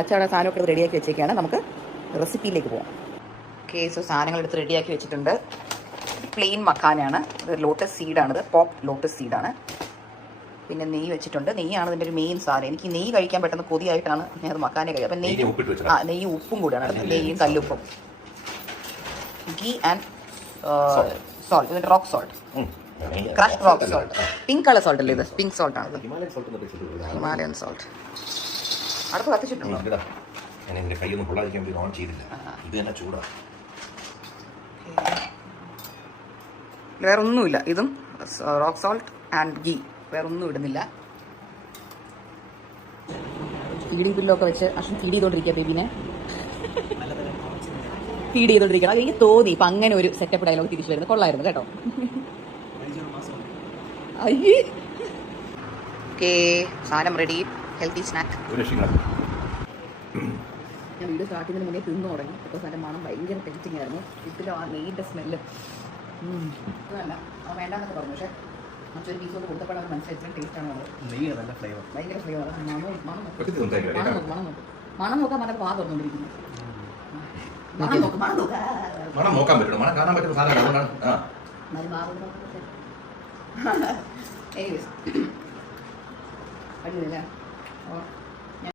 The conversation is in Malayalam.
അച്ചാടെ സാധനമൊക്കെ റെഡിയാക്കി വെച്ചേക്കാണ്. നമുക്ക് റെസിപ്പിയിലേക്ക് പോകാം. ഓക്കെ, സോ സാധനങ്ങൾ എടുത്ത് റെഡിയാക്കി വെച്ചിട്ടുണ്ട്. പ്ലെയിൻ മക്കാനയാണ്, ഇത് ലോട്ടസ് സീഡാണിത്, പോപ്പ് ലോട്ടസ് സീഡാണ്. പിന്നെ നെയ്യ് വെച്ചിട്ടുണ്ട്. നെയ്യാണ് ഇതിൻ്റെ ഒരു മെയിൻ സാധനം. എനിക്ക് നെയ്യ് കഴിക്കാൻ പെട്ടെന്ന് കൊതിയായിട്ടാണ് ഞാൻ അത് മക്കാനെ കഴിക്കുക. അപ്പം നെയ്യ് ഉപ്പും കൂടെയാണ്, നെയ്യും കല്ലുപ്പും. ഗീ ആൻഡ് സോൾട്ട്, ഇതിൻ്റെ rock salt, crushed rock salt. Pink colour salt അല്ലേ ഇത്? പിങ്ക് സോൾട്ട് ആണ്, ഹിമാലയൻ സോൾട്ട്. അടുത്ത് കത്തിച്ചിട്ടുണ്ടോ? വേറെ ഒന്നുമില്ല. ഇതും റോക്ക് സോൾട്ട് ആൻഡ് ഗീ, വേറെ ഒന്നും ഇടുന്നില്ല. ഫീഡിങ് പില്ലൊക്കെ വെച്ച് അശ്വിൻ ഫീഡ് ചെയ്തോണ്ടിരിക്കുക ബേബിനെ, ഫീഡ് ചെയ്തോണ്ടിരിക്കണം. അത് എനിക്ക് തോന്നി ഇപ്പം അങ്ങനെ ഒരു സെറ്റപ്പ് ഡയലോഗ് തിരിച്ചു വരുന്നത് കൊള്ളായിരുന്നു കേട്ടോ. അയ്യേ, ഓക്കെ, സാധനം റെഡി. Healthy snack. ഞാൻ വീഡിയോ സ്റ്റാർട്ട് ചെയ്യുന്നതിന് മുന്നേ തിന്നു തുടങ്ങി. ഇപ്പോൾ അതിൻ്റെ മണം ഭയങ്കര ടെസ്റ്റിംഗ് ആയിരുന്നു. ഇതിലും ആ നെയ്യുടെ സ്മെല്ല് അല്ല വേണ്ടാന്നൊക്കെ പറഞ്ഞു. പക്ഷേ മറ്റൊരു പീസ് കൊണ്ട് കൊടുത്തപ്പോഴാണ് മനസ്സിലായി ടേസ്റ്റ് ആണ്. ഭയങ്കര ഫ്ലേവർ. മണം നോക്കാൻ മറ്റേ പാ തുറന്നുകൊണ്ടിരിക്കുന്നു. മണം നോക്കാൻ പറ്റും, മണം കാണാൻ പറ്റുന്ന സാധനം. അടിപൊളിയല്ലേ?